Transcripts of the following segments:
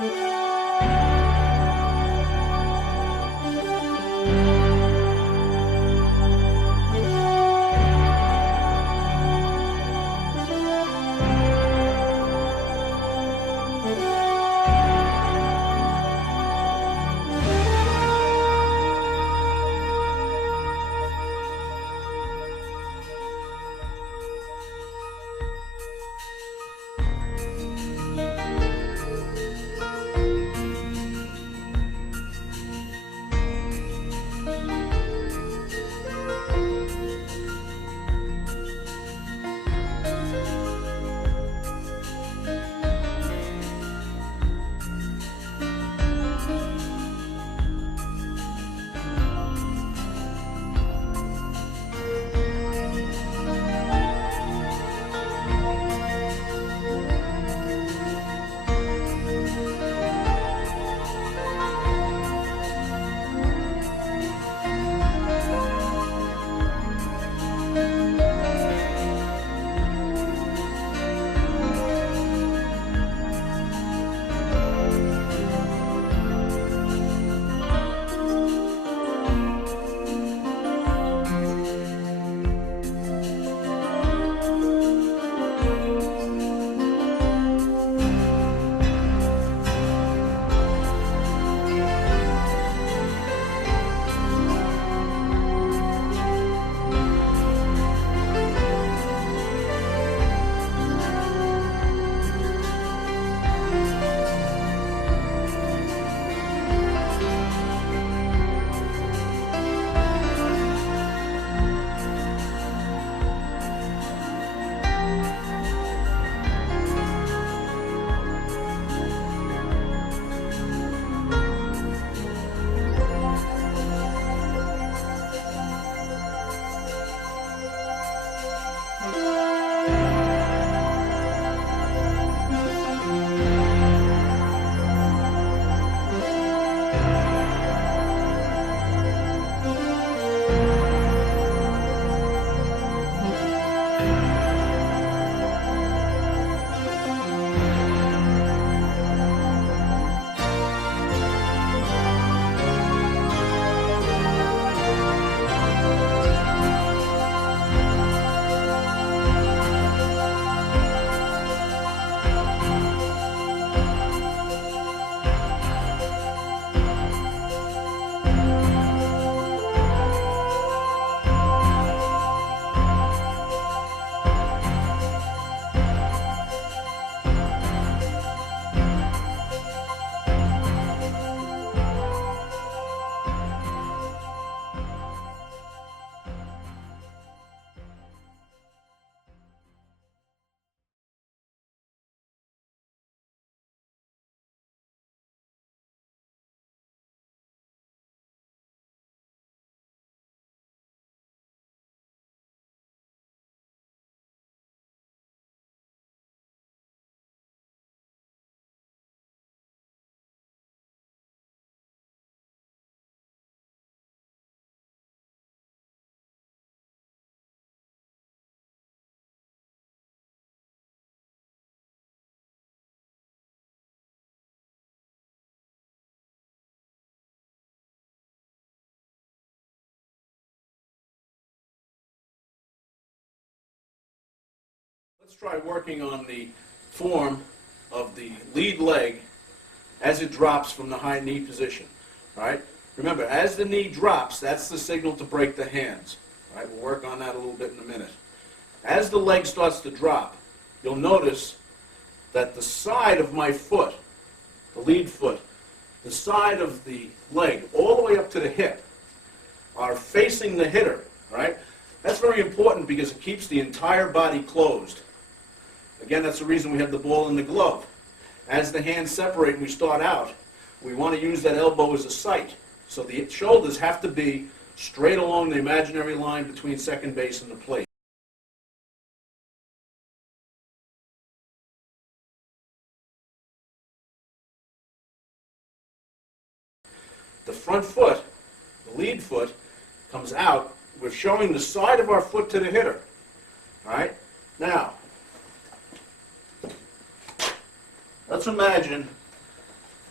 Let's try working on the form of the lead leg as it drops from the high knee position. All right? Remember, as the knee drops, that's the signal to break the hands. All right? We'll work on that a little bit in a minute. As the leg starts to drop, you'll notice that the side of my foot, the lead foot, the side of the leg, all the way up to the hip, are facing the hitter. Right? That's very important because it keeps the entire body closed. Again, that's the reason we have the ball in the glove. As the hands separate and we start out, we want to use that elbow as a sight. So the shoulders have to be straight along the imaginary line between second base and the plate. The front foot, the lead foot, comes out. We're showing the side of our foot to the hitter. All right? Now, let's imagine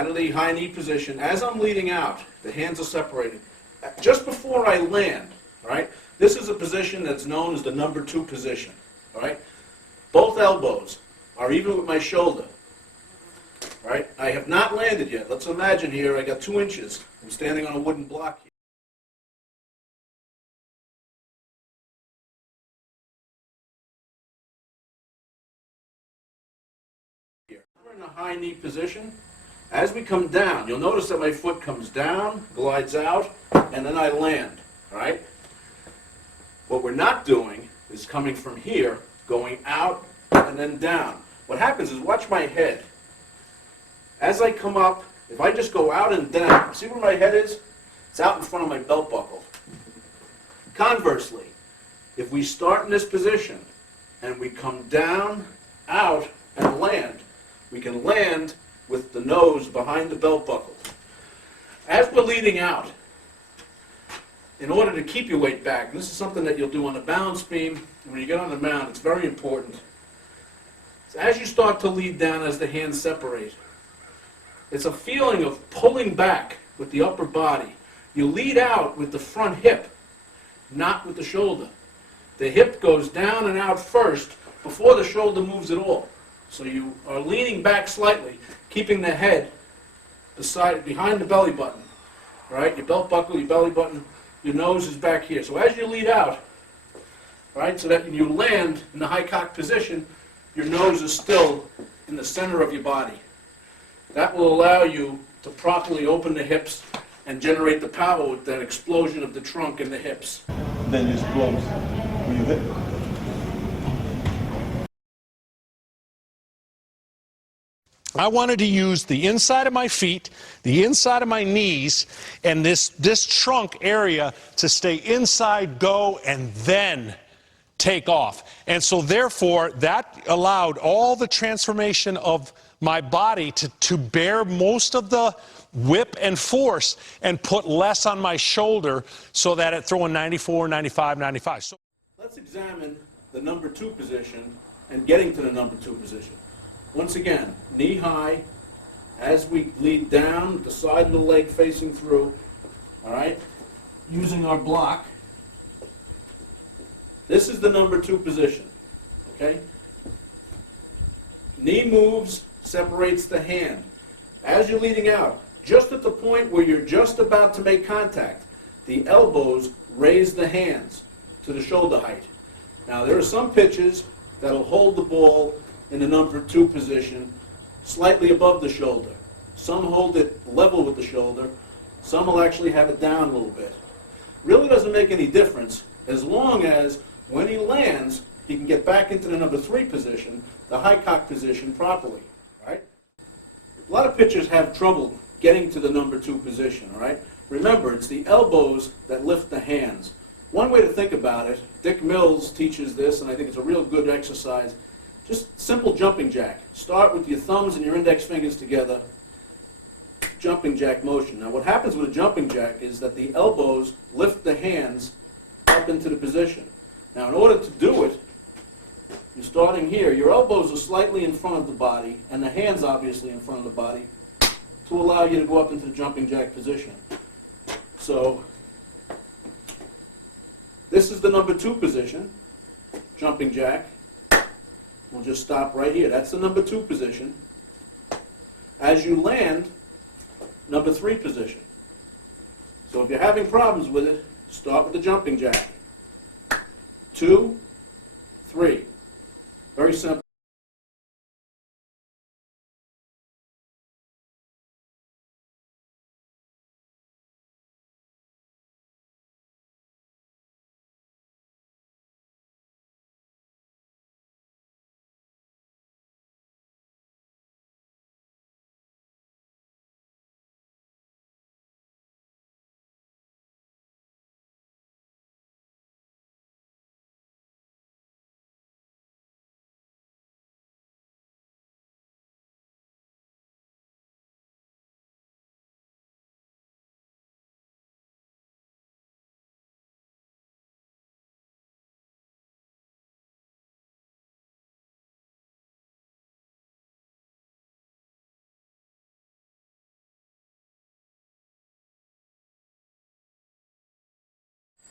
out of the high knee position. As I'm leading out, the hands are separated. Just before I land, right? This is a position that's known as the number 2 position, right? Both elbows are even with my shoulder, right? I have not landed yet. Let's imagine here I got 2 inches. I'm standing on a wooden block here. We're in a high knee position. As we come down, you'll notice that my foot comes down, glides out, and then I land, right? What we're not doing is coming from here, going out, and then down. What happens is, watch my head. As I come up, if I just go out and down, see where my head is? It's out in front of my belt buckle. Conversely, if we start in this position, and we come down, out, and land, we can land with the nose behind the belt buckle. As we're leading out, in order to keep your weight back, and this is something that you'll do on the balance beam, and when you get on the mound, it's very important. So as you start to lead down, as the hands separate, it's a feeling of pulling back with the upper body. You lead out with the front hip, not with the shoulder. The hip goes down and out first before the shoulder moves at all. So you are leaning back slightly, keeping the head behind the belly button. Right? Your belt buckle, your belly button, your nose is back here. So as you lead out, right, so that when you land in the high cock position, your nose is still in the center of your body. That will allow you to properly open the hips and generate the power with that explosion of the trunk and the hips. Then you just close. Will you hit? I wanted to use the inside of my feet, the inside of my knees, and this trunk area to stay inside, go, and then take off. And so therefore, that allowed all the transformation of my body to bear most of the whip and force and put less on my shoulder so that it throwing 94, 95, 95. So let's examine the number 2 position and getting to the number 2 position. Once again, knee high, as we lead down, the side of the leg facing through, all right, using our block. This is the number 2 position, okay? Knee moves, separates the hand. As you're leading out, just at the point where you're just about to make contact, the elbows raise the hands to the shoulder height. Now, there are some pitches that'll hold the ball in the number 2 position slightly above the shoulder. Some hold it level with the shoulder. Some will actually have it down a little bit. Really doesn't make any difference as long as when he lands, he can get back into the number 3 position, the high cock position, properly, right? A lot of pitchers have trouble getting to the number 2 position, all right? Remember, it's the elbows that lift the hands. One way to think about it, Dick Mills teaches this, and I think it's a real good exercise. Just simple jumping jack. Start with your thumbs and your index fingers together. Jumping jack motion. Now what happens with a jumping jack is that the elbows lift the hands up into the position. Now in order to do it, you're starting here. Your elbows are slightly in front of the body, and the hands obviously in front of the body, to allow you to go up into the jumping jack position. So this is the number 2 position, jumping jack. We'll just stop right here. That's the number 2 position. As you land, number 3 position. So if you're having problems with it, start with the jumping jack. 2, 3. Very simple.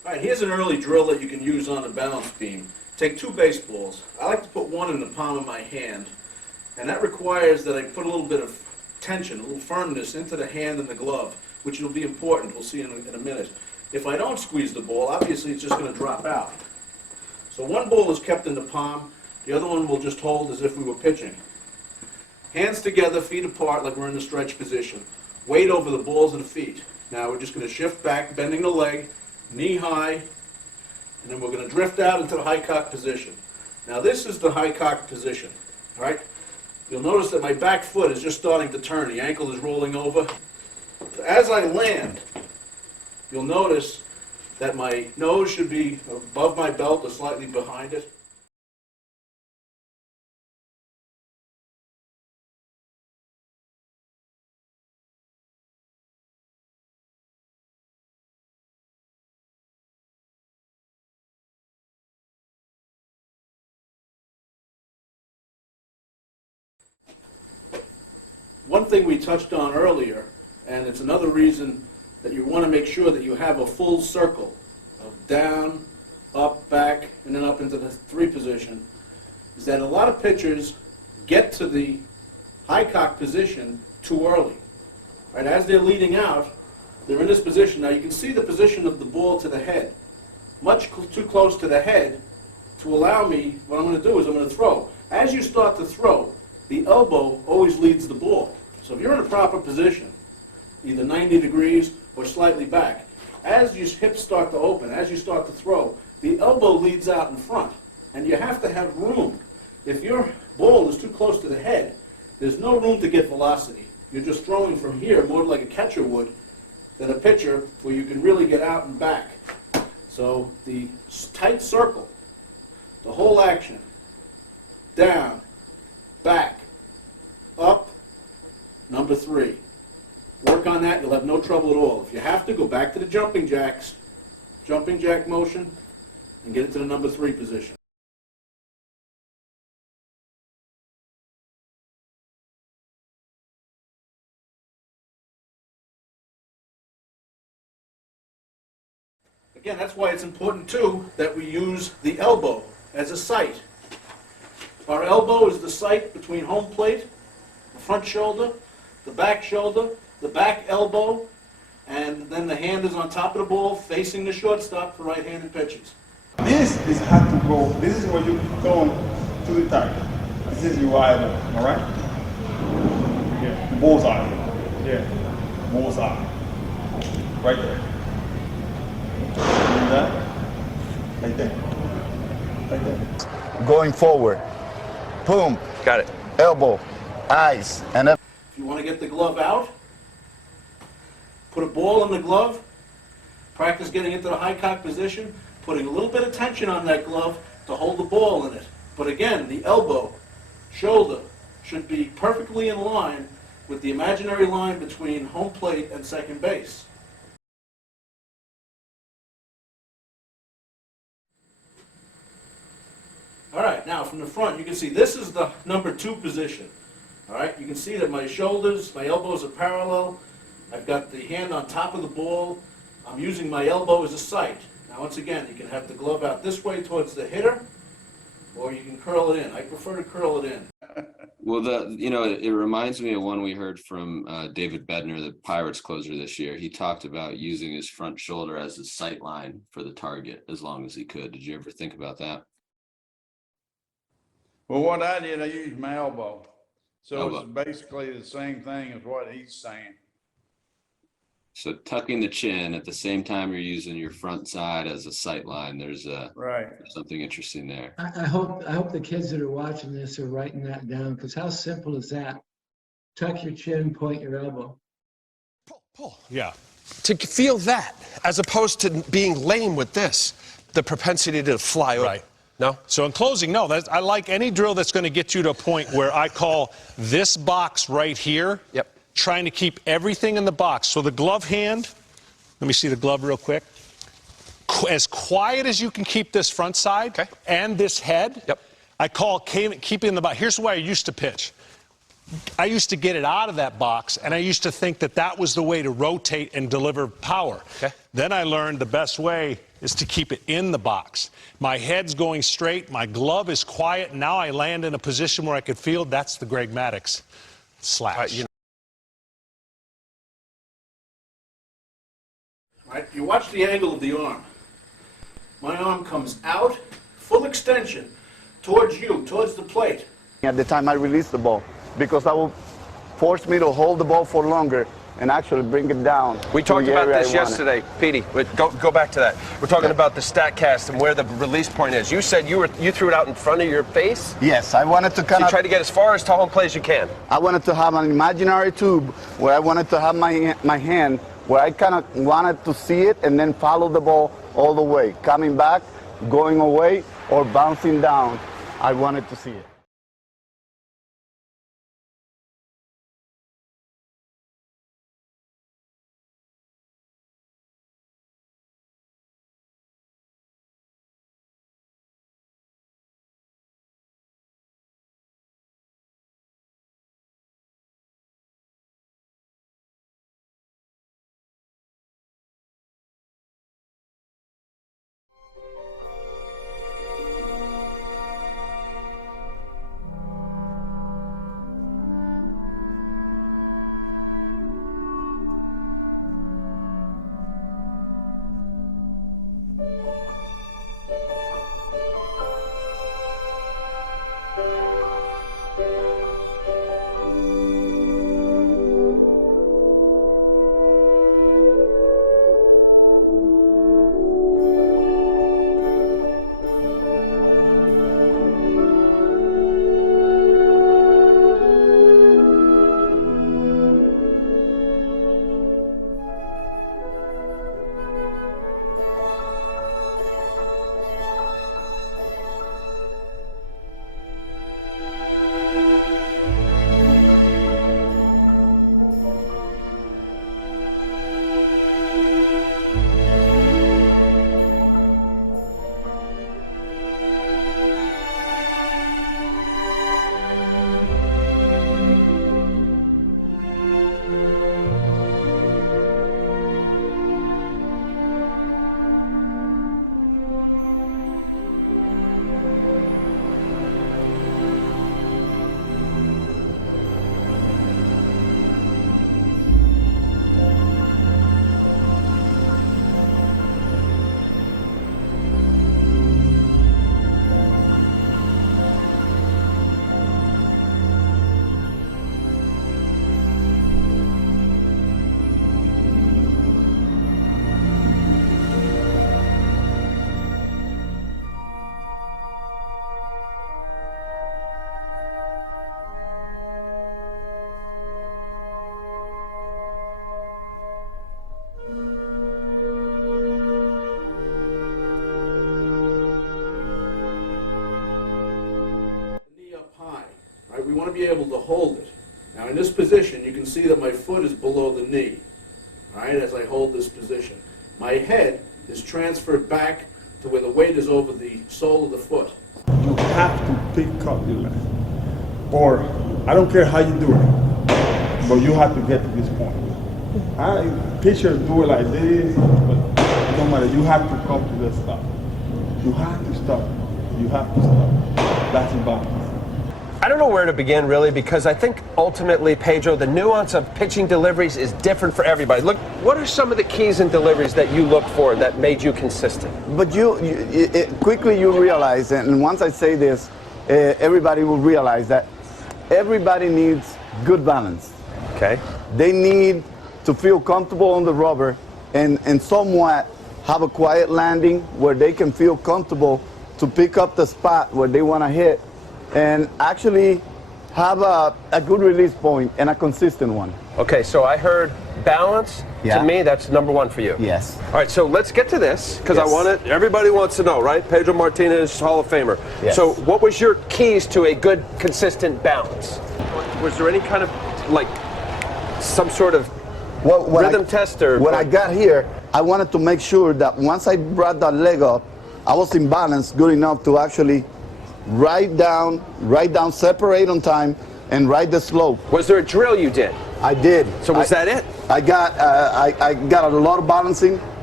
All right, here's an early drill that you can use on a balance beam. Take 2 baseballs. I like to put one in the palm of my hand, and that requires that I put a little bit of tension, a little firmness into the hand and the glove, which will be important. We'll see in a minute. If I don't squeeze the ball, obviously it's just going to drop out. So one ball is kept in the palm, the other one we'll just hold as if we were pitching. Hands together, feet apart like we're in the stretch position. Weight over the balls of the feet. Now we're just going to shift back, bending the leg, knee high, and then we're going to drift out into the high cock position. Now this is the high cock position, all right? You'll notice that my back foot is just starting to turn. The ankle is rolling over. As I land, you'll notice that my nose should be above my belt or slightly behind it. One thing we touched on earlier, and it's another reason that you want to make sure that you have a full circle of down, up, back, and then up into the 3 position, is that a lot of pitchers get to the high cock position too early. Right? As they're leading out, they're in this position. Now you can see the position of the ball to the head. Much too close to the head to allow me, what I'm going to do is I'm going to throw. As you start to throw, the elbow always leads the ball. So if you're in a proper position, either 90 degrees or slightly back, as your hips start to open, as you start to throw, the elbow leads out in front. And you have to have room. If your ball is too close to the head, there's no room to get velocity. You're just throwing from here more like a catcher would than a pitcher where you can really get out and back. So the tight circle, the whole action, down, back, up, number 3. Work on that, you'll have no trouble at all. If you have to, go back to the jumping jacks, jumping jack motion, and get into the number 3 position. Again, that's why it's important, too, that we use the elbow as a sight. Our elbow is the sight between home plate, the front shoulder, the back elbow, and then the hand is on top of the ball facing the shortstop for right-handed pitches. This is how to go. This is where you're going to the target. This is your eye, all right? Yeah, bullseye. Yeah, bullseye. Right there. See that? Like that. Like that. Going forward. Boom. Got it. Elbow, eyes, and up. If you want to get the glove out, put a ball in the glove, practice getting into the high cock position, putting a little bit of tension on that glove to hold the ball in it. But again, the elbow, shoulder should be perfectly in line with the imaginary line between home plate and second base. All right, now from the front, you can see this is the number 2 position. All right, you can see that my shoulders, my elbows are parallel. I've got the hand on top of the ball. I'm using my elbow as a sight. Now, once again, you can have the glove out this way towards the hitter, or you can curl it in. I prefer to curl it in. Well, it reminds me of one we heard from David Bednar, the Pirates closer this year. He talked about using his front shoulder as a sight line for the target as long as he could. Did you ever think about that? Well, what I did, I used my elbow. So Elbow. it's basically the same thing as what he's saying. So tucking the chin at the same time you're using your front side as a sight line. There's Right. something interesting there. I hope the kids that are watching this are writing that down, because how simple is that? Tuck your chin, point your elbow. Pull. Yeah. To feel that, as opposed to being lame with this, the propensity to fly over. Right. No? So in closing, no, I like any drill that's going to get you to a point where I call this box right here, Yep. trying to keep everything in the box. So the glove hand, let me see the glove real quick. As quiet as you can keep this front side and this head, Yep. I call keeping in the box. Here's the way I used to pitch. I used to get it out of that box, and I used to think that that was the way to rotate and deliver power. Okay. Then I learned the best way is to keep it in the box. My head's going straight, my glove is quiet, now I land in a position where I could feel. That's the Greg Maddux slash. Right? You watch the angle of the arm. My arm comes out, full extension, towards you, towards the plate. At the time I released the ball, because that will force me to hold the ball for longer and actually bring it down. We to talked the about area this I want it. yesterday, Petey. But go back to that. We're talking about the StatCast and where the release point is. You said you threw it out in front of your face. Yes, I wanted to So kind you of. try to get as far as to home plate as you can. I wanted to have an imaginary tube where I wanted to have my hand where I kind of wanted to see it and then follow the ball all the way, coming back, going away, or bouncing down. I wanted to see it. Right, we want to be able to hold it. Now in this position, you can see that my foot is below the knee, right, as I hold this position. My head is transferred back to where the weight is over the sole of the foot. You have to pick up your leg. Or, I don't care how you do it, but you have to get to this point. Pitchers do it like this, but it don't matter. You have to come to the stop. You have to stop. You have to stop. That's about it. I don't know where to begin, really, because I think ultimately, Pedro, the nuance of pitching deliveries is different for everybody. Look, what are some of the keys in deliveries that you look for that made you consistent? But quickly you realize, and once I say this, everybody will realize that everybody needs good balance. Okay. They need to feel comfortable on the rubber and somewhat have a quiet landing where they can feel comfortable to pick up the spot where they want to hit and actually have a good release point and a consistent one. Okay, so I heard balance. Yeah. To me, that's number one for you. Yes. All right, so let's get to this, because I Yes. want it. Everybody wants to know, right? Pedro Martinez, Hall of Famer. Yes. So what was your keys to a good, consistent balance? Was there any kind of, like, some sort of rhythm test or... When I got here, I wanted to make sure that once I brought that leg up, I was in balance good enough to actually ride down, separate on time, and ride the slope. Was there a drill you did? I did. So was that it? I got a lot of balancing,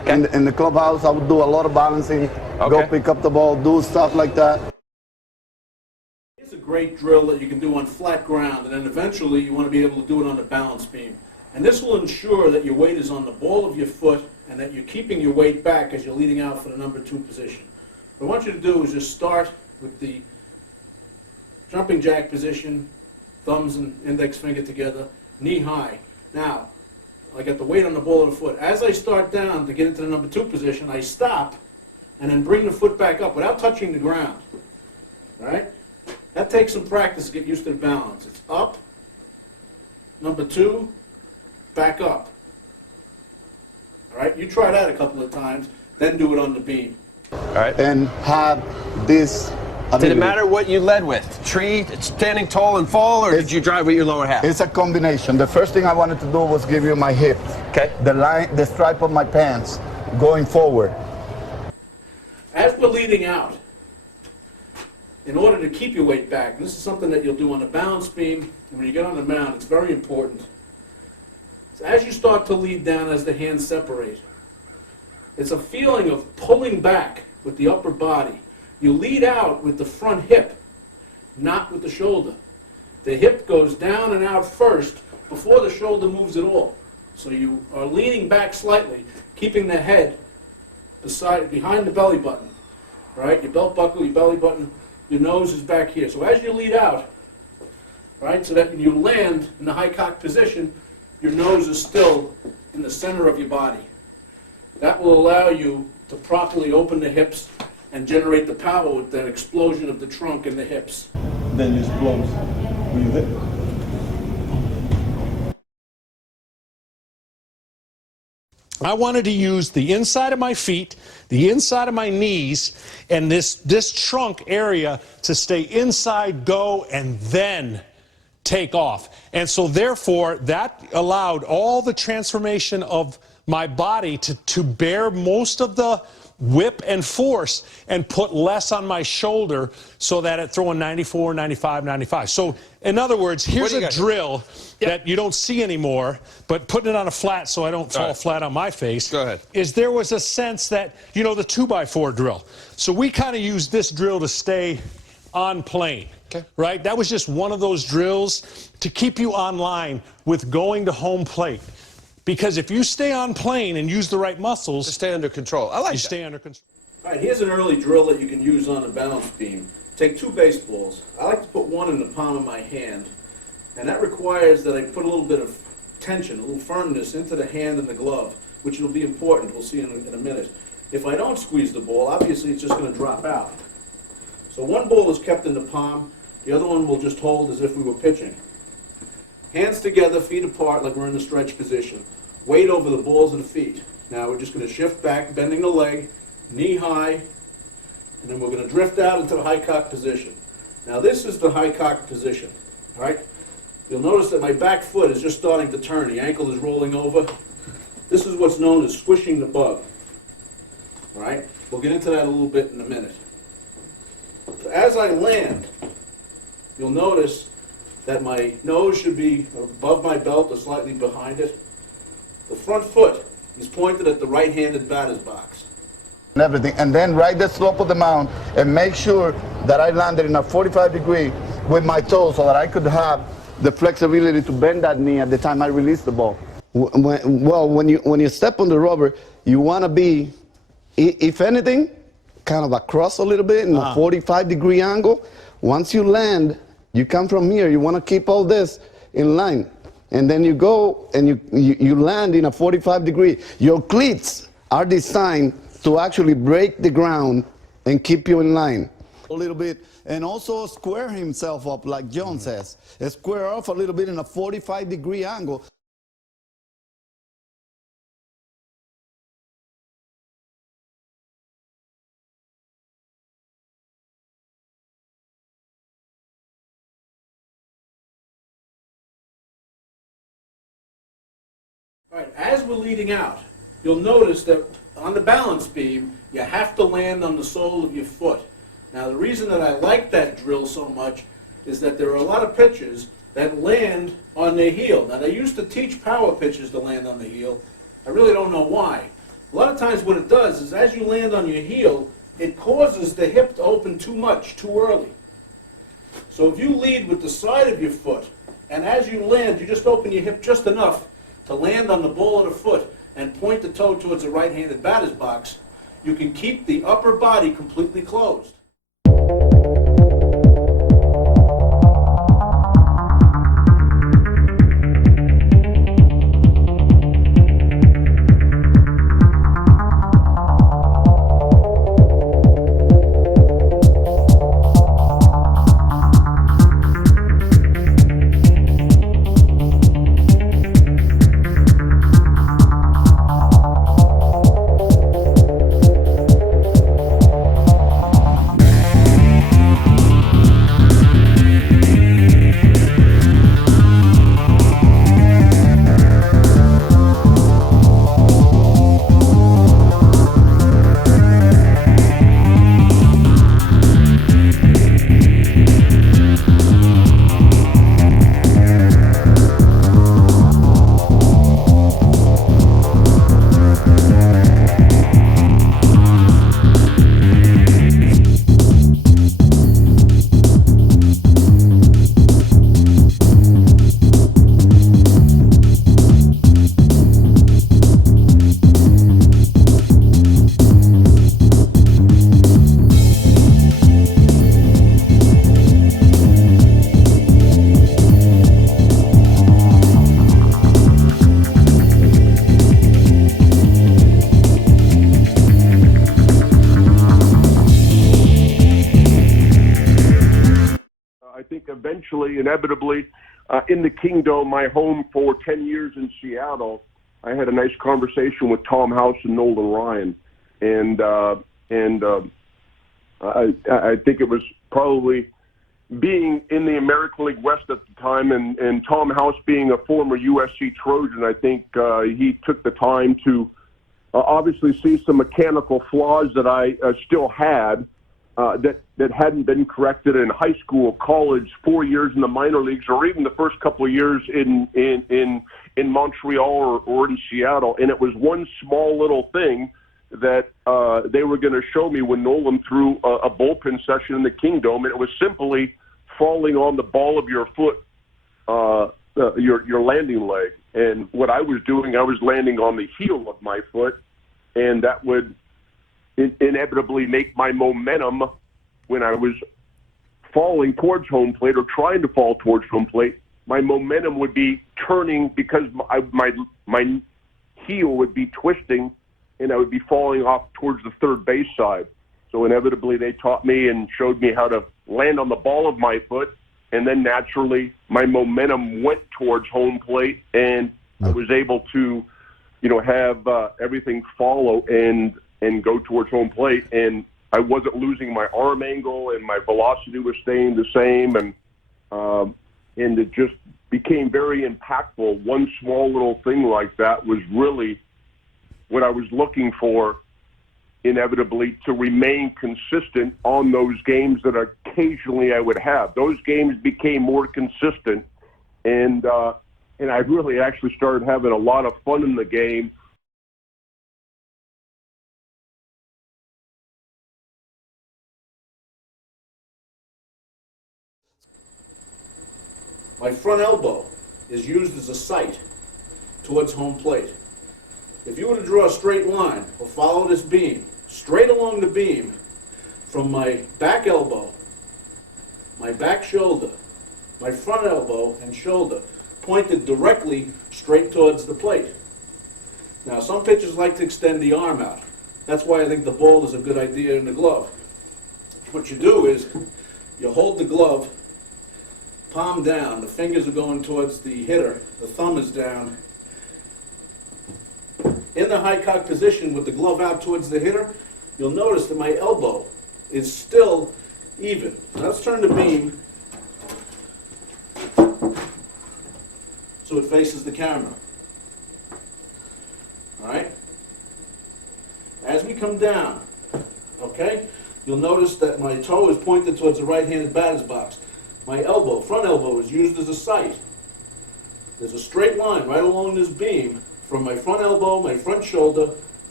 in the clubhouse, I would do a lot of balancing, go Okay. pick up the ball, do stuff like that. It's a great drill that you can do on flat ground, and then eventually you want to be able to do it on the balance beam. And this will ensure that your weight is on the ball of your foot and that you're keeping your weight back as you're leading out for the number 2 position. What I want you to do is just start with the jumping jack position, thumbs and index finger together, knee high. Now, I got the weight on the ball of the foot. As I start down to get into the number 2 position, I stop and then bring the foot back up without touching the ground. All right? That takes some practice to get used to the balance. It's up, number 2, back up. All right? You try that a couple of times, then do it on the beam. All right. And have this Did it ability. matter what you led with? Tree, standing tall and fall, or did you drive with your lower half? It's a combination. The first thing I wanted to do was give you my hip. Okay. The line, the stripe of my pants going forward. As we're leading out, in order to keep your weight back, and this is something that you'll do on the balance beam, and when you get on the mound, it's very important. So as you start to lead down, as the hands separate, it's a feeling of pulling back with the upper body. You lead out with the front hip, not with the shoulder. The hip goes down and out first before the shoulder moves at all. So you are leaning back slightly, keeping the head behind the belly button. Right? Your belt buckle, your belly button, your nose is back here. So as you lead out, right, so that when you land in the high cock position, your nose is still in the center of your body. That will allow you to properly open the hips and generate the power with that explosion of the trunk and the hips. Then you explode. Will you hit? I wanted to use the inside of my feet, the inside of my knees, and this trunk area to stay inside, go, and then take off. And so therefore, that allowed all the transformation of my body to bear most of the whip and force and put less on my shoulder so that it throwing 94, 95, 95. So in other words, here's do you a got here? drill that you don't see anymore, but putting it on a flat so I don't fall flat on my face. Go ahead. Is there was a sense that, you know, the 2x4 drill. So we kind of used this drill to stay on plane. Okay. Right? That was just one of those drills to keep you on line with going to home plate. Because if you stay on plane and use the right muscles, To stay under control. I like you that. stay under control. All right, here's an early drill that you can use on a balance beam. Take 2 baseballs. I like to put one in the palm of my hand, and that requires that I put a little bit of tension, a little firmness into the hand and the glove, which will be important. We'll see in a minute. If I don't squeeze the ball, obviously it's just going to drop out. So one ball is kept in the palm, the other one will just hold as if we were pitching. Hands together, feet apart like we're in the stretch position. Weight over the balls of the feet. Now we're just going to shift back, bending the leg, knee high, and then we're going to drift out into the high cock position. Now this is the high cock position, all right? You'll notice that my back foot is just starting to turn. The ankle is rolling over. This is what's known as squishing the bug, all right? We'll get into that a little bit in a minute. So as I land, you'll notice that my nose should be above my belt or slightly behind it. The front foot is pointed at the right-handed batter's box. And everything, and then ride the slope of the mound and make sure that I landed in a 45 degree with my toes so that I could have the flexibility to bend that knee at the time I release the ball. When you step on the rubber, you want to be, if anything, kind of across a little bit in a 45 degree angle. Once you land, you come from here, you want to keep all this in line. And then you go and you land in a 45 degree. Your cleats are designed to actually break the ground and keep you in line. A little bit, and also square himself up like John says. Square off a little bit in a 45 degree angle. All right, as we're leading out, you'll notice that on the balance beam, you have to land on the sole of your foot. Now, the reason that I like that drill so much is that there are a lot of pitchers that land on their heel. Now, they used to teach power pitchers to land on the heel. I really don't know why, A lot of times what it does is as you land on your heel, it causes the hip to open too much, too early. So if you lead with the side of your foot, and as you land, you just open your hip just enough to land on the ball of the foot and point the toe towards the right-handed batter's box, you can keep the upper body completely closed. I think eventually, inevitably, in the Kingdome, my home for 10 years in Seattle, I had a nice conversation with Tom House and Nolan Ryan, and I think it was probably being in the American League West at the time, and Tom House being a former USC Trojan, I think he took the time to obviously see some mechanical flaws that I still had. That hadn't been corrected in high school, college, 4 years in the minor leagues, or even the first couple of years in Montreal or in Seattle. And it was one small little thing that they were going to show me when Nolan threw a bullpen session in the Kingdome, and it was simply falling on the ball of your foot, your landing leg. And what I was doing, I was landing on the heel of my foot, and that would inevitably make my momentum when I was falling towards home plate or trying to fall towards home plate, my momentum would be turning because my heel would be twisting and I would be falling off towards the third base side. So inevitably they taught me and showed me how to land on the ball of my foot, and then naturally my momentum went towards home plate, and I was able to, have everything follow and go towards home plate, and I wasn't losing my arm angle, and my velocity was staying the same, and it just became very impactful. One small little thing like that was really what I was looking for, inevitably, to remain consistent on those games that occasionally I would have. Those games became more consistent, and I really actually started having a lot of fun in the game. My front elbow is used as a sight towards home plate. If you were to draw a straight line or follow this beam, straight along the beam, from my back elbow, my back shoulder, my front elbow and shoulder, pointed directly straight towards the plate. Now, some pitchers like to extend the arm out. That's why I think the ball is a good idea in the glove. What you do is you hold the glove palm down, the fingers are going towards the hitter, the thumb is down. In the high cock position with the glove out towards the hitter, you'll notice that my elbow is still even. Now let's turn the beam so it faces the camera. All right? As we come down, okay, you'll notice that my toe is pointed towards the right-handed batter's box. My elbow, front elbow, is used as a sight. There's a straight line right along this beam from my front elbow, my front shoulder,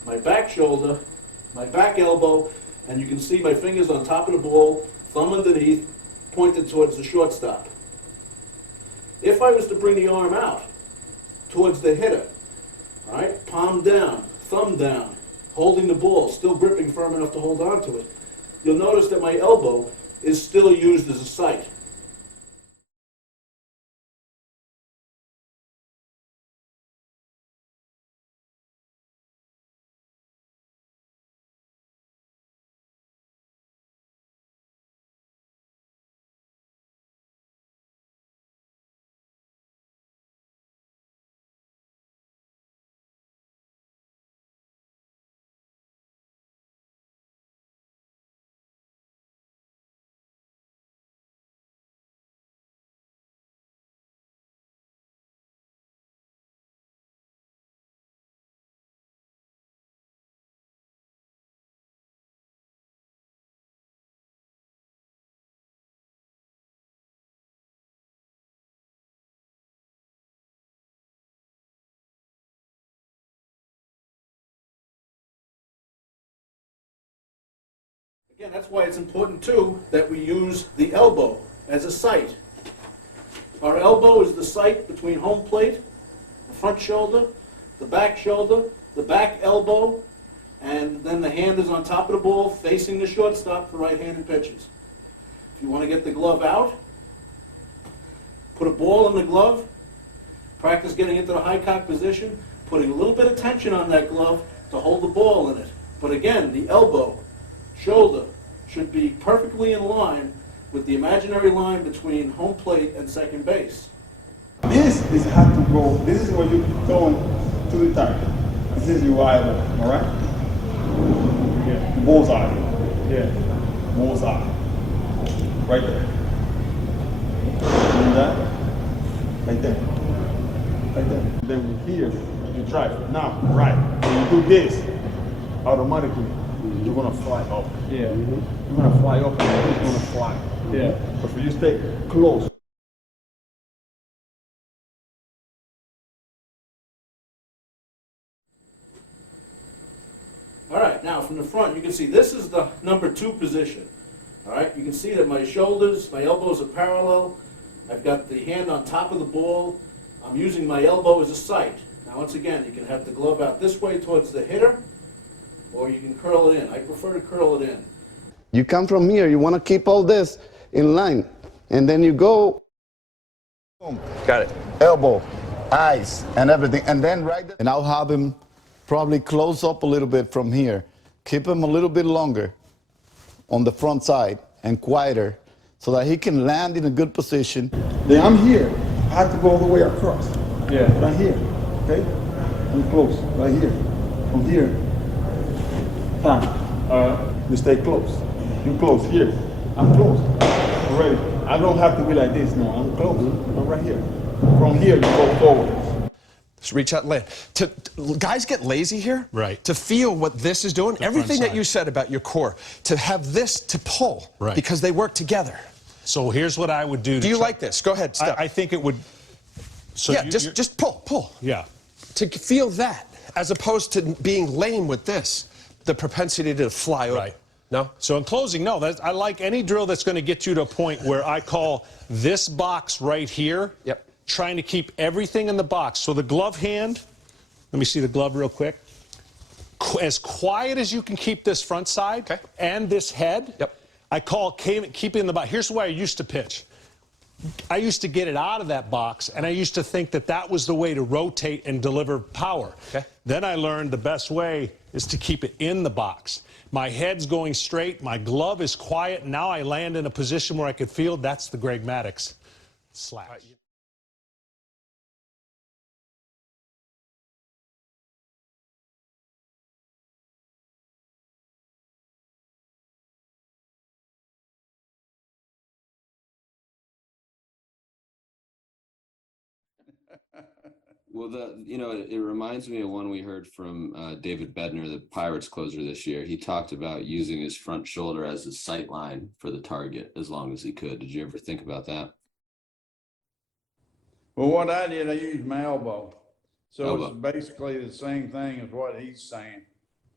my back shoulder, my back elbow, and you can see my fingers on top of the ball, thumb underneath, pointed towards the shortstop. If I was to bring the arm out towards the hitter, right, palm down, thumb down, holding the ball, still gripping firm enough to hold on to it, you'll notice that my elbow is still used as a sight. Again, that's why it's important, too, that we use the elbow as a sight. Our elbow is the sight between home plate, the front shoulder, the back elbow, and then the hand is on top of the ball facing the shortstop for right-handed pitches. If you want to get the glove out, put a ball in the glove, practice getting into the high cock position, putting a little bit of tension on that glove to hold the ball in it. But again, the elbow, shoulder, should be perfectly in line with the imaginary line between home plate and second base. This is how to go. This is where you're going to the target. This is your eyeball, all right? Yeah, bullseye. Yeah, bullseye. Right there. See that? Right there. Right there. Then here, you drive. Now, right. When you do this, automatically, you're gonna fly up. Yeah. You're gonna fly up and you're gonna fly. Yeah. But if you stay close. All right, now from the front, you can see this is the number 2 position. All right, you can see that my shoulders, my elbows are parallel. I've got the hand on top of the ball. I'm using my elbow as a sight. Now, once again, you can have the glove out this way towards the hitter, or you can curl it in. I prefer to curl it in. You come from here, you want to keep all this in line, and then you go. Boom. Got it. Elbow, eyes, and everything, and then right there. And I'll have him probably close up a little bit from here. Keep him a little bit longer on the front side and quieter so that he can land in a good position. Then I'm here. I have to go all the way across. Yeah. Right here. Okay? I'm close. Right here. From here. You stay close. You close here. I'm close. Already. I don't have to be like this now. I'm close. I'm right here. From here, you go forward. Just reach out and land. Guys get lazy here. Right. To feel what this is doing. Everything that you said about your core. To have this to pull. Right. Because they work together. So here's what I would do. Do you like this? Go ahead, Steph. I think it would. So yeah, just pull. Yeah. To feel that, as opposed to being lame with this, the propensity to fly over. Right. No? So in closing, no, I like any drill that's going to get you to a point where I call this box right here, trying to keep everything in the box. So the glove hand, let me see the glove real quick. As quiet as you can keep this front side and this head, I call keeping in the box. Here's the way I used to pitch. I used to get it out of that box, and I used to think that that was the way to rotate and deliver power. Then I learned the best way is to keep it in the box. My head's going straight, my glove is quiet, and now I land in a position where I could feel. That's the Greg Maddux slash. Well, it reminds me of one we heard from David Bednar, the Pirates closer this year. He talked about using his front shoulder as a sight line for the target as long as he could. Did you ever think about that? Well, what I did, I used my elbow. So Elbow. it's basically the same thing as what he's saying.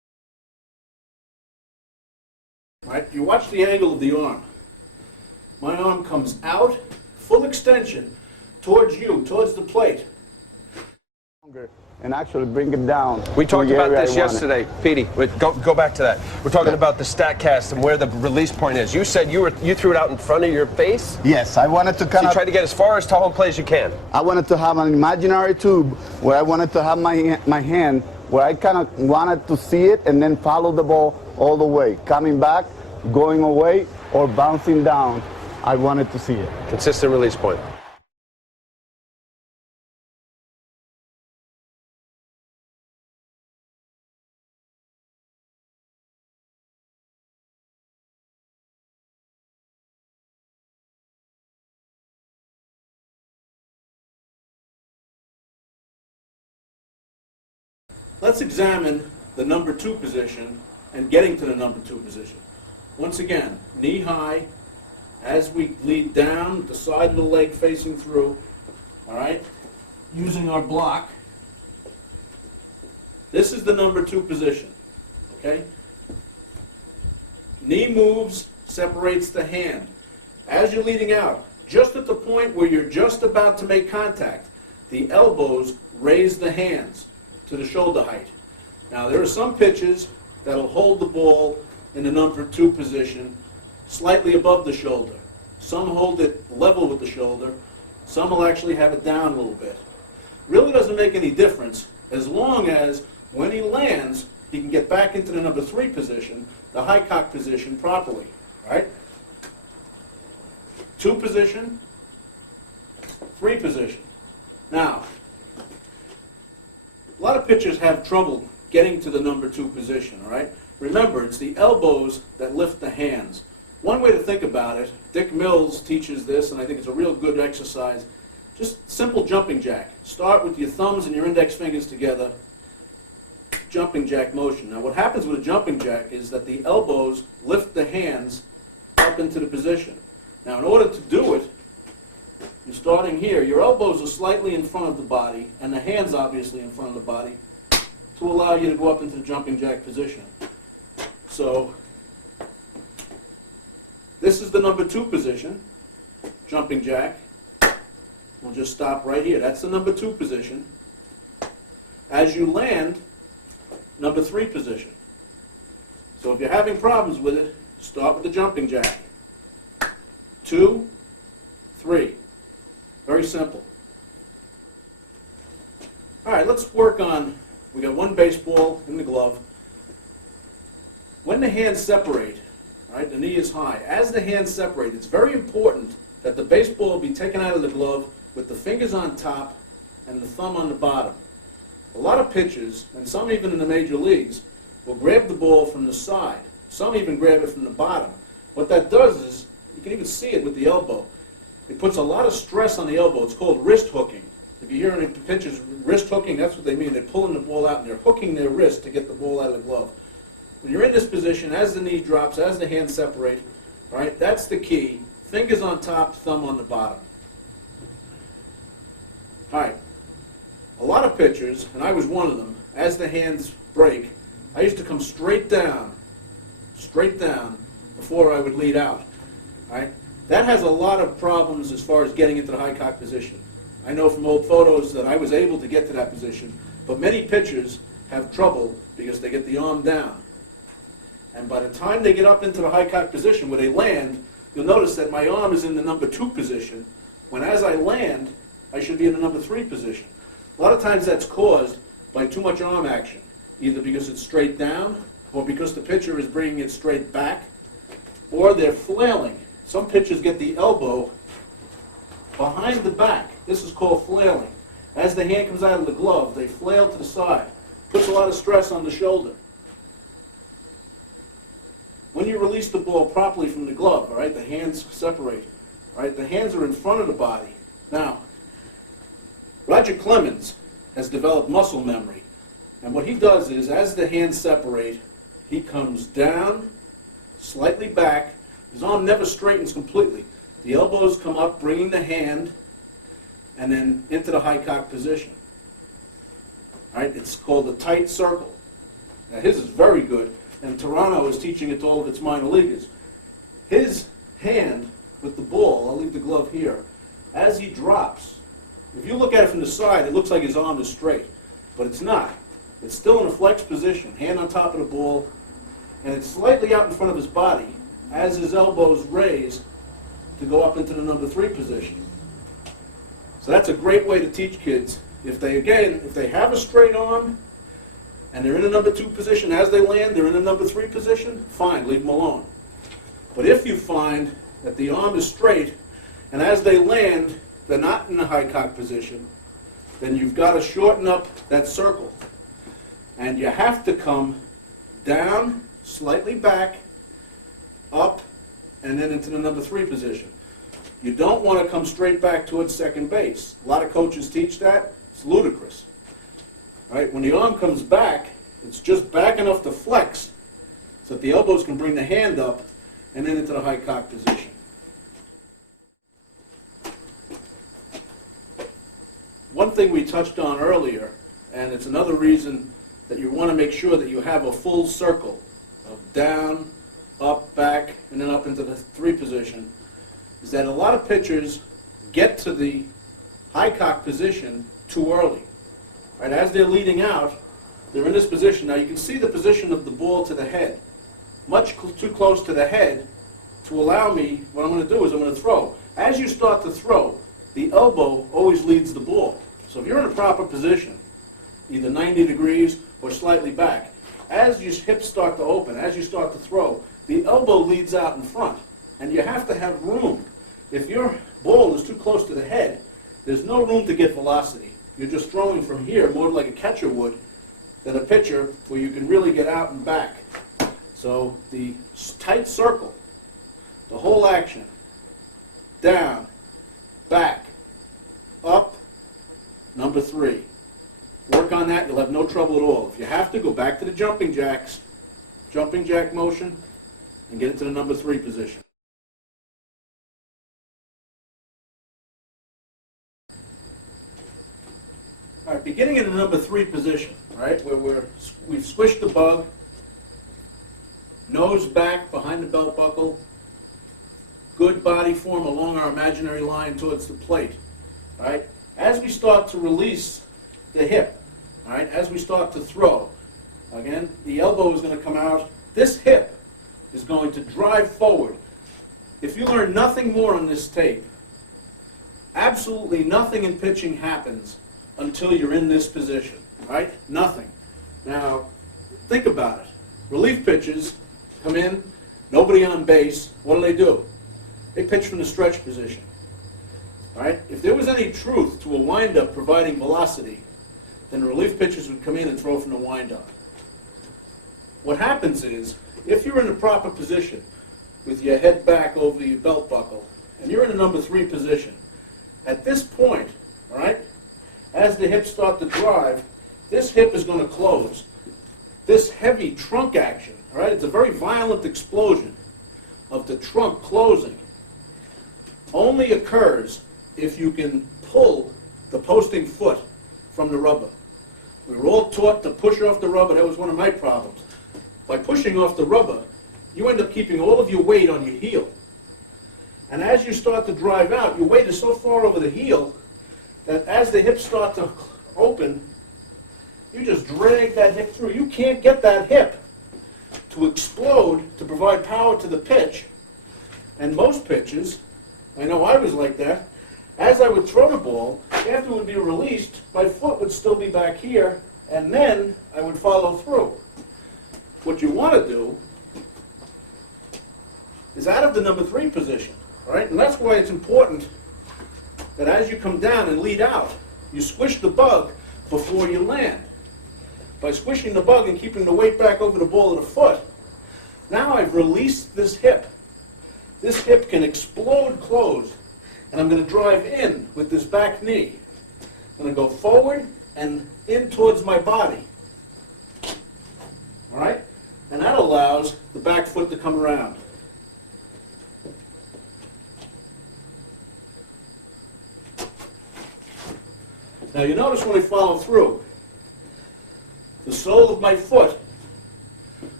right? You watch the angle of the arm. My arm comes out, full extension, towards you, towards the plate. And actually bring it down. We talked to the about area I this want it. yesterday, Petey. Go back to that. We're talking about the StatCast and where the release point is. You said you threw it out in front of your face. Yes, I wanted to So kind you of. tried to get as far as to home plate as you can. I wanted to have an imaginary tube where I wanted to have my hand where I kind of wanted to see it and then follow the ball all the way, coming back, going away, or bouncing down. I wanted to see it. Consistent release point. Let's examine the number 2 position and getting to the number 2 position. Once again, knee high, as we lead down, the side of the leg facing through, all right, using our block. This is the number 2 position, okay? Knee moves, separates the hand. As you're leading out, just at the point where you're just about to make contact, the elbows raise the hands to the shoulder height. Now, there are some pitches that'll hold the ball in the number 2 position slightly above the shoulder. Some hold it level with the shoulder. Some will actually have it down a little bit. Really doesn't make any difference as long as when he lands, he can get back into the number 3 position, the high cock position properly, right? 2 position, 3 position. Now, a lot of pitchers have trouble getting to the number 2 position, all right? Remember, it's the elbows that lift the hands. One way to think about it, Dick Mills teaches this, and I think it's a real good exercise. Just simple jumping jack. Start with your thumbs and your index fingers together. Jumping jack motion. Now, what happens with a jumping jack is that the elbows lift the hands up into the position. Now, in order to do it, you're starting here. Your elbows are slightly in front of the body, and the hands obviously in front of the body, to allow you to go up into the jumping jack position. So, this is the number 2 position, jumping jack. We'll just stop right here. That's the number 2 position. As you land, number 3 position. So if you're having problems with it, start with the jumping jack. 2, 3. Very simple. All right, let's work on, we got 1 baseball in the glove. When the hands separate, all right, the knee is high. As the hands separate, it's very important that the baseball be taken out of the glove with the fingers on top and the thumb on the bottom. A lot of pitchers, and some even in the major leagues, will grab the ball from the side. Some even grab it from the bottom. What that does is, you can even see it with the elbow. It puts a lot of stress on the elbow. It's called wrist hooking. If you hear any pitchers wrist hooking, that's what they mean. They're pulling the ball out and they're hooking their wrist to get the ball out of the glove. When you're in this position, as the knee drops, as the hands separate, all right, that's the key. Fingers on top, thumb on the bottom. All right. A lot of pitchers, and I was one of them, as the hands break, I used to come straight down before I would lead out. All right? That has a lot of problems as far as getting into the high cock position. I know from old photos that I was able to get to that position, but many pitchers have trouble because they get the arm down. And by the time they get up into the high cock position where they land, you'll notice that my arm is in the number 2 position, when as I land, I should be in the number 3 position. A lot of times that's caused by too much arm action, either because it's straight down, or because the pitcher is bringing it straight back, or they're flailing. Some pitchers get the elbow behind the back. This is called flailing. As the hand comes out of the glove, they flail to the side. Puts a lot of stress on the shoulder. When you release the ball properly from the glove, all right, the hands separate. All right, the hands are in front of the body. Now, Roger Clemens has developed muscle memory. And what he does is, as the hands separate, he comes down, slightly back. His arm never straightens completely. The elbows come up, bringing the hand, and then into the high cock position. All right, it's called a tight circle. Now, his is very good. and Toronto is teaching it to all of its minor leaguers. His hand with the ball, I'll leave the glove here, as he drops, if you look at it from the side, it looks like his arm is straight, but it's not. It's still in a flex position, hand on top of the ball, and it's slightly out in front of his body as his elbows raise to go up into the number 3 position. So that's a great way to teach kids. If they have a straight arm and they're in a number 2 position, as they land, they're in a number 3 position, fine, leave them alone. But if you find that the arm is straight and as they land, they're not in a high cock position, then you've got to shorten up that circle. And you have to come down, slightly back, up, and then into the number 3 position. You don't want to come straight back towards second base. A lot of coaches teach that. It's ludicrous. Right? When the arm comes back, it's just back enough to flex so that the elbows can bring the hand up and then into the high cock position. One thing we touched on earlier, and it's another reason that you want to make sure that you have a full circle of down, up, back, and then up into the 3 position, is that a lot of pitchers get to the high cock position too early. Right? As they're leading out, they're in this position. Now you can see the position of the ball to the head. Much too close to the head to allow me, what I'm going to do is I'm going to throw. As you start to throw, the elbow always leads the ball. So if you're in a proper position, either 90 degrees or slightly back, as your hips start to open, as you start to throw, the elbow leads out in front. And you have to have room. If your ball is too close to the head, there's no room to get velocity. You're just throwing from here more like a catcher would than a pitcher where you can really get out and back. So the tight circle, the whole action, down, back, up, number 3. Work on that, you'll have no trouble at all. If you have to, go back to the jumping jacks, jumping jack motion, and get into the number 3 position. All right, beginning in the number 3 position, right, where we've squished the bug, nose back behind the belt buckle, good body form along our imaginary line towards the plate, right? As we start to release the hip, all right, as we start to throw, again, the elbow is going to come out. This hip is going to drive forward. If you learn nothing more on this tape, absolutely nothing in pitching happens until you're in this position, right? Nothing. Now, think about it. Relief pitches come in, nobody on base. What do? They pitch from the stretch position, right? If there was any truth to a windup providing velocity, then the relief pitchers would come in and throw from the windup. What happens is, if you're in the proper position with your head back over your belt buckle, and you're in the number 3 position, at this point, all right, as the hips start to drive, this hip is going to close. This heavy trunk action, all right, it's a very violent explosion of the trunk closing, only occurs if you can pull the posting foot from the rubber. We were all taught to push off the rubber. That was one of my problems. By pushing off the rubber, you end up keeping all of your weight on your heel. And as you start to drive out, your weight is so far over the heel that as the hips start to open, you just drag that hip through. You can't get that hip to explode to provide power to the pitch. And most pitches, I know I was like that, as I would throw the ball, after it would be released, my foot would still be back here, and then I would follow through. What you want to do is out of the number 3 position, right? And that's why it's important that as you come down and lead out, you squish the bug before you land. By squishing the bug and keeping the weight back over the ball of the foot, now I've released this hip. This hip can explode closed, and I'm going to drive in with this back knee. I'm going to go forward and in towards my body. All right? And that allows the back foot to come around. Now you notice when I follow through, the sole of my foot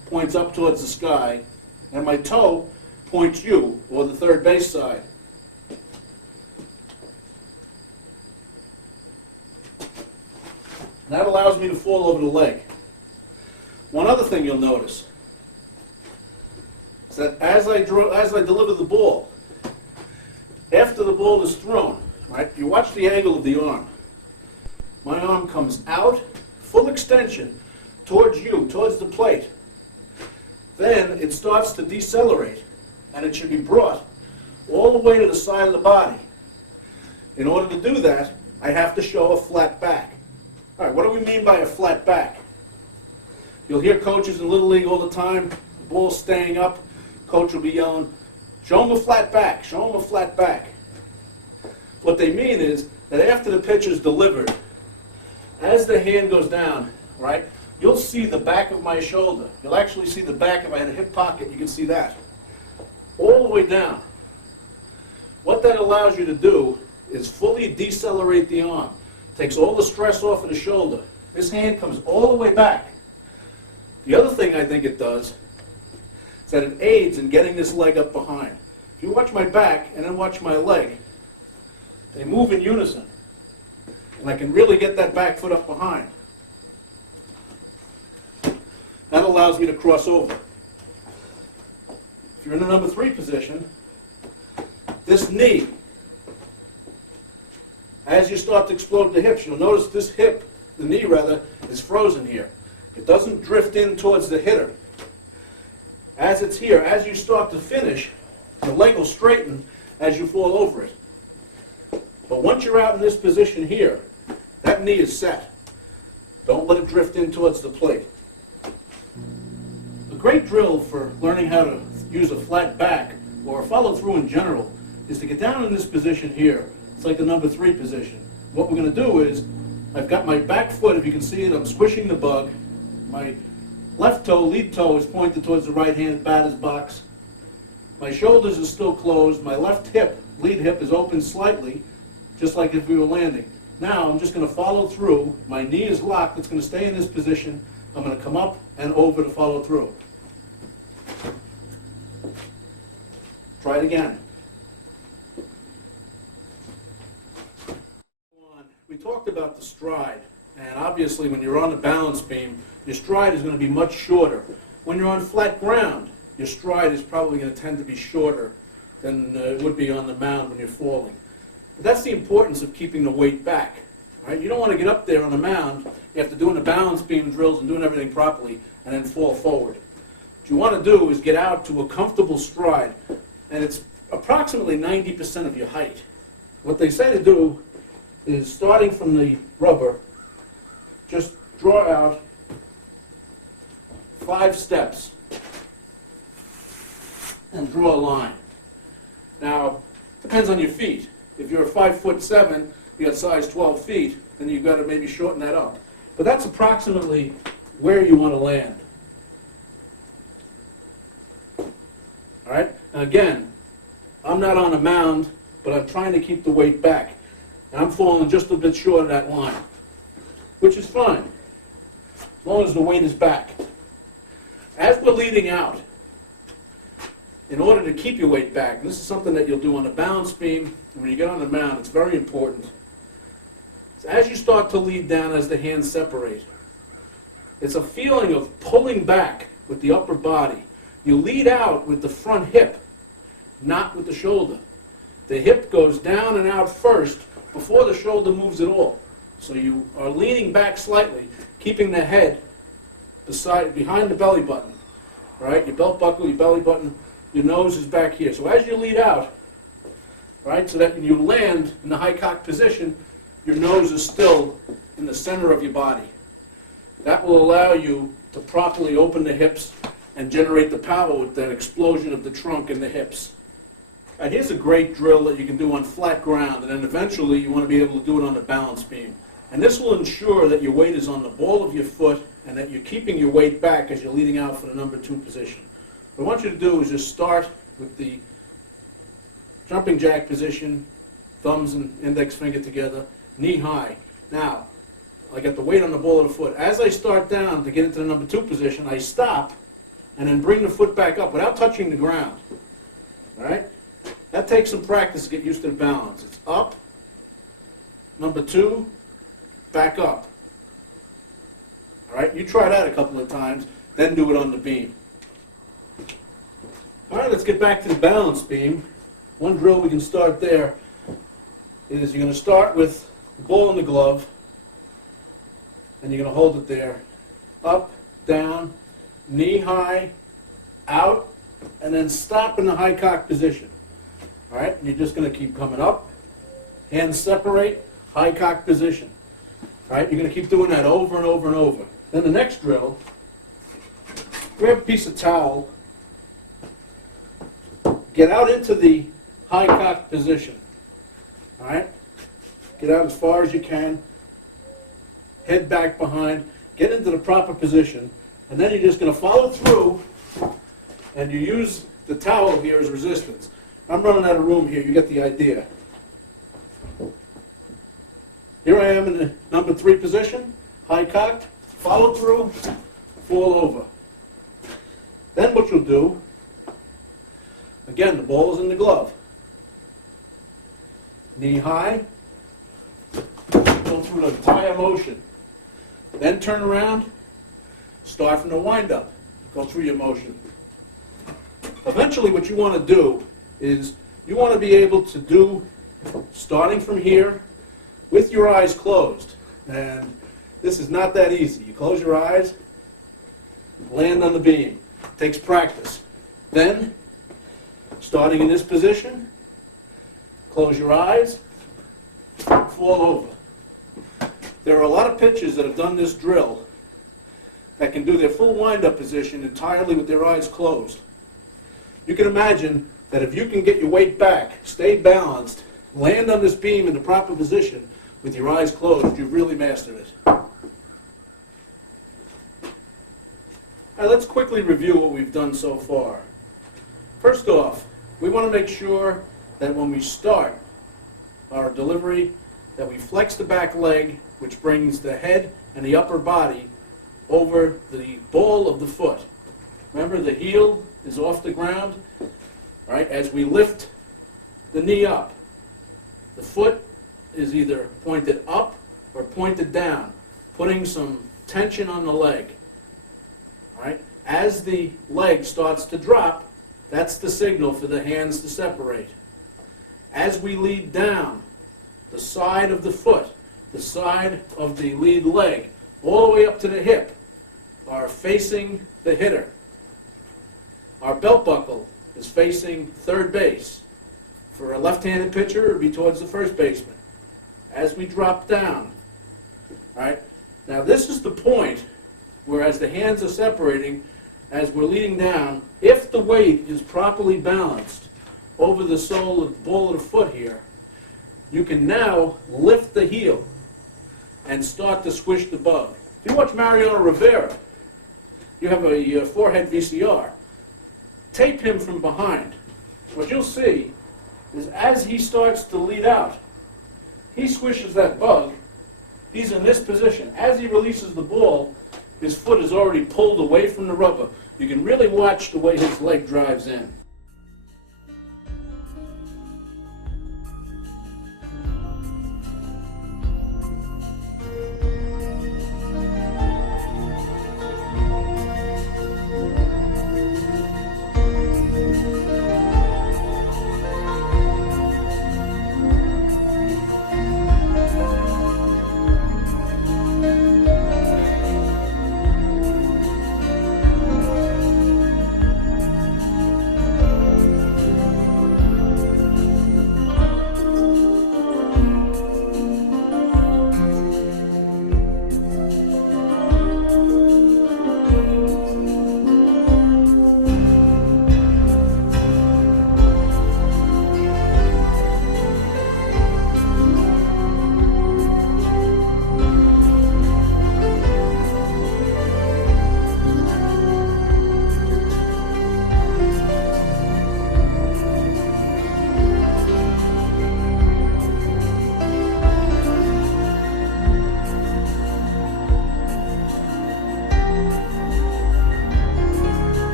points up towards the sky, and my toe points you, or the third base side. That allows me to fall over the leg. One other thing you'll notice is that as I deliver the ball, after the ball is thrown, right, you watch the angle of the arm. My arm comes out, full extension, towards you, towards the plate. Then it starts to decelerate, and it should be brought all the way to the side of the body. In order to do that, I have to show a flat back. All right, what do we mean by a flat back? You'll hear coaches in Little League all the time, the ball's staying up, coach will be yelling, show him a flat back, show him a flat back. What they mean is that after the pitch is delivered, as the hand goes down, right, you'll see the back of my shoulder. You'll actually see the back. If I had a hip pocket, you can see that. All the way down. What that allows you to do is fully decelerate the arm. Takes all the stress off of the shoulder. This hand comes all the way back. The other thing I think it does is that it aids in getting this leg up behind. If you watch my back and then watch my leg, they move in unison. And I can really get that back foot up behind. That allows me to cross over. If you're in the number 3 position, this knee, as you start to explode the hips, you'll notice this hip, the knee rather, is frozen here. It doesn't drift in towards the hitter. As it's here, as you start to finish, the leg will straighten as you fall over it. But once you're out in this position here, that knee is set. Don't let it drift in towards the plate. A great drill for learning how to use a flat back or follow through in general is to get down in this position here. It's like the number 3 position. What we're going to do is, I've got my back foot, if you can see it, I'm squishing the bug. My left toe, lead toe, is pointed towards the right hand batter's box. My shoulders are still closed. My left hip, lead hip, is open slightly, just like if we were landing. Now I'm just going to follow through. My knee is locked. It's going to stay in this position. I'm going to come up and over to follow through. Try it again. We talked about the stride, and obviously when you're on the balance beam, your stride is going to be much shorter. When you're on flat ground, your stride is probably going to tend to be shorter than it would be on the mound when you're falling. But that's the importance of keeping the weight back. Right? You don't want to get up there on the mound after doing the balance beam drills and doing everything properly and then fall forward. What you want to do is get out to a comfortable stride, and it's approximately 90% of your height. What they say to do is, starting from the rubber, just draw out 5 steps and draw a line. Now, depends on your feet. If you're 5'7", you got size 12 feet, then you've got to maybe shorten that up. But that's approximately where you want to land. All right? Now again, I'm not on a mound, but I'm trying to keep the weight back. And I'm falling just a bit short of that line, which is fine, as long as the weight is back. As we're leading out, in order to keep your weight back, and this is something that you'll do on the balance beam, and when you get on the mound, it's very important. So as you start to lead down, as the hands separate, it's a feeling of pulling back with the upper body. You lead out with the front hip, not with the shoulder. The hip goes down and out first before the shoulder moves at all. So you are leaning back slightly, keeping the head behind the belly button. All right, your belt buckle, your belly button, your nose is back here. So as you lead out, right, so that when you land in the high cock position, your nose is still in the center of your body. That will allow you to properly open the hips and generate the power with that explosion of the trunk and the hips. Now here's a great drill that you can do on flat ground, and then eventually you want to be able to do it on the balance beam. And this will ensure that your weight is on the ball of your foot and that you're keeping your weight back as you're leading out for the number 2 position. What I want you to do is just start with the jumping jack position, thumbs and index finger together, knee high. Now, I got the weight on the ball of the foot. As I start down to get into the number 2 position, I stop and then bring the foot back up without touching the ground. All right? That takes some practice to get used to the balance. It's up, number 2, back up. All right? You try that a couple of times, then do it on the beam. All right, let's get back to the balance beam. One drill we can start there is you're going to start with the ball in the glove, and you're going to hold it there. Up, down, knee high, out, and then stop in the high cock position. All right, and you're just going to keep coming up, hands separate, high cock position. All right, you're going to keep doing that over and over and over. Then the next drill, grab a piece of towel, get out into the high cock position. All right, get out as far as you can, head back behind, get into the proper position, and then you're just going to follow through, and you use the towel here as resistance. I'm running out of room here, you get the idea. Here I am in the number 3 position, high cocked, follow through, fall over. Then what you'll do, again, the ball is in the glove. Knee high, go through the entire motion. Then turn around, start from the wind-up, go through your motion. Eventually what you want to do is you want to be able to do, starting from here, with your eyes closed. And this is not that easy. You close your eyes, land on the beam. It takes practice. Then, starting in this position, close your eyes, fall over. There are a lot of pitchers that have done this drill that can do their full wind-up position entirely with their eyes closed. You can imagine that if you can get your weight back, stay balanced, land on this beam in the proper position with your eyes closed, you've really mastered it. All right, let's quickly review what we've done so far. First off, we want to make sure that when we start our delivery, that we flex the back leg, which brings the head and the upper body over the ball of the foot. Remember, the heel is off the ground. All right, as we lift the knee up, the foot is either pointed up or pointed down, putting some tension on the leg. All right, as the leg starts to drop, that's the signal for the hands to separate. As we lead down, the side of the foot, the side of the lead leg, all the way up to the hip, are facing the hitter. Our belt buckle is facing third base. For a left-handed pitcher, it would be towards the first baseman. As we drop down, all right? Now this is the point where, as the hands are separating, as we're leading down, if the weight is properly balanced over the sole of the ball of the foot here, you can now lift the heel and start to squish the bug. If you watch Mariano Rivera, you have a forehead VCR. Tape him from behind. What you'll see is as he starts to lead out, he squishes that bug. He's in this position. As he releases the ball, his foot is already pulled away from the rubber. You can really watch the way his leg drives in.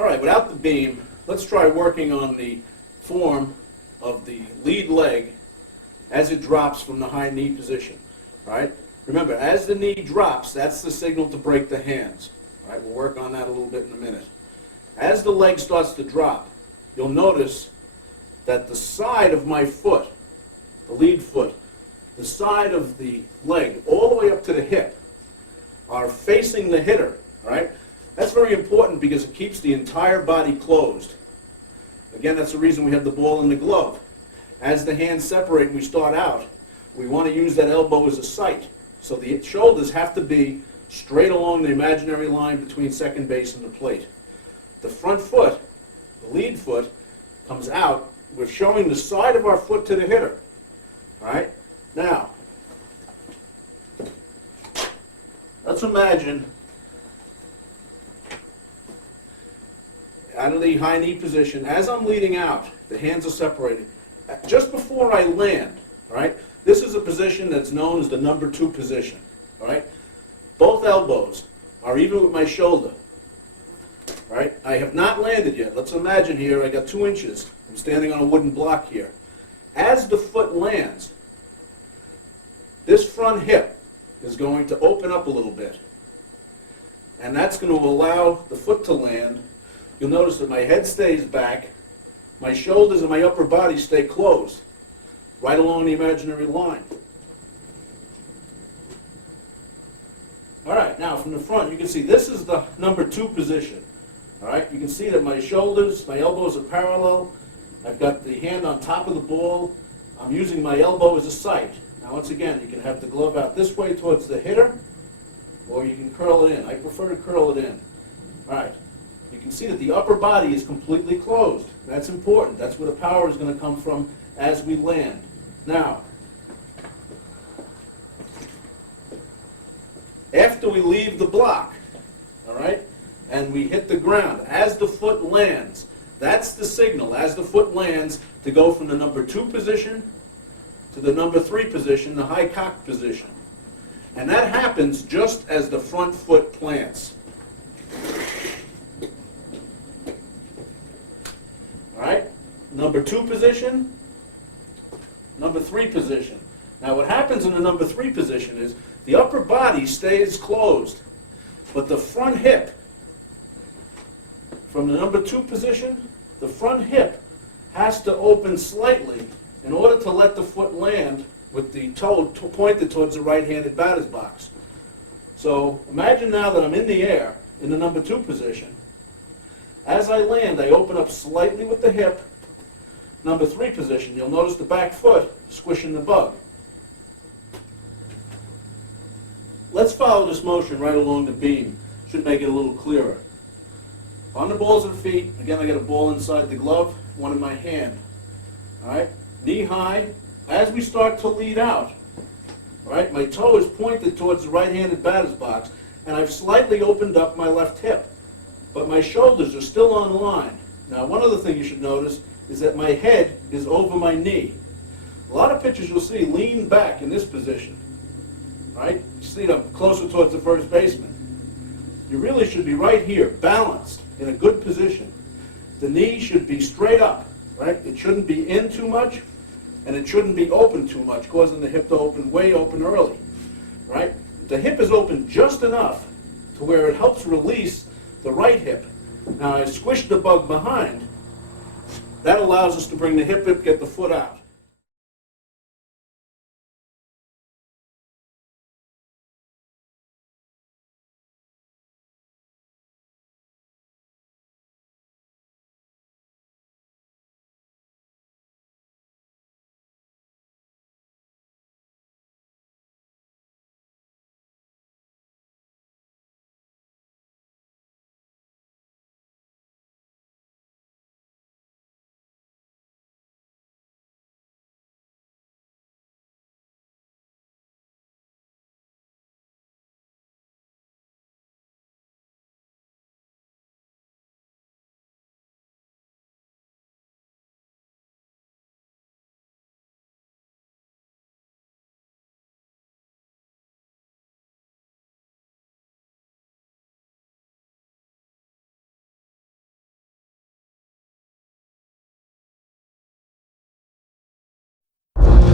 All right, without the beam, let's try working on the form of the lead leg as it drops from the high knee position. All right? Remember, as the knee drops, that's the signal to break the hands. All right, we'll work on that a little bit in a minute. As the leg starts to drop, you'll notice that the side of my foot, the lead foot, the side of the leg, all the way up to the hip, are facing the hitter. All right? That's very important because it keeps the entire body closed. Again, that's the reason we have the ball in the glove. As the hands separate and we start out, we want to use that elbow as a sight. So the shoulders have to be straight along the imaginary line between second base and the plate. The front foot, the lead foot, comes out. We're showing the side of our foot to the hitter. All right? Now, let's imagine out of the high knee position, as I'm leading out, the hands are separated. Just before I land, all right, this is a position that's known as the number 2 position, all right? Both elbows are even with my shoulder, all right? I have not landed yet. Let's imagine here I got 2 inches. I'm standing on a wooden block here. As the foot lands, this front hip is going to open up a little bit, and that's going to allow the foot to land. You'll notice that my head stays back, my shoulders and my upper body stay closed, right along the imaginary line. All right, now from the front, you can see this is the number 2 position. All right, you can see that my shoulders, my elbows are parallel. I've got the hand on top of the ball. I'm using my elbow as a sight. Now, once again, you can have the glove out this way towards the hitter, or you can curl it in. I prefer to curl it in. All right. You can see that the upper body is completely closed. That's important. That's where the power is going to come from as we land. Now, after we leave the block, all right, and we hit the ground, as the foot lands, that's the signal, as the foot lands, to go from the number 2 position to the number 3 position, the high cock position. And that happens just as the front foot plants. All right, number 2 position, number 3 position. Now what happens in the number 3 position is the upper body stays closed, but the front hip, from the number 2 position, the front hip has to open slightly in order to let the foot land with the toe pointed towards the right-handed batter's box. So imagine now that I'm in the air in the number 2 position. As I land, I open up slightly with the hip. Number 3 position, you'll notice the back foot squishing the bug. Let's follow this motion right along the beam. Should make it a little clearer. On the balls of the feet, again I got a ball inside the glove, one in my hand. All right, knee high. As we start to lead out, all right, my toe is pointed towards the right-handed batter's box, and I've slightly opened up my left hip. But my shoulders are still on line. Now, one other thing you should notice is that my head is over my knee. A lot of pitchers you'll see lean back in this position, right? You see them closer towards the first baseman. You really should be right here, balanced, in a good position. The knee should be straight up, right? It shouldn't be in too much, and it shouldn't be open too much, causing the hip to open way open early, right? The hip is open just enough to where it helps release the right hip. Now I squish the bug behind. That allows us to bring the hip, get the foot out.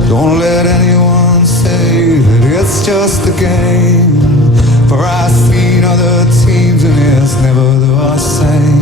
Don't let anyone say that it's just a game. For I've seen other teams and it's never the same.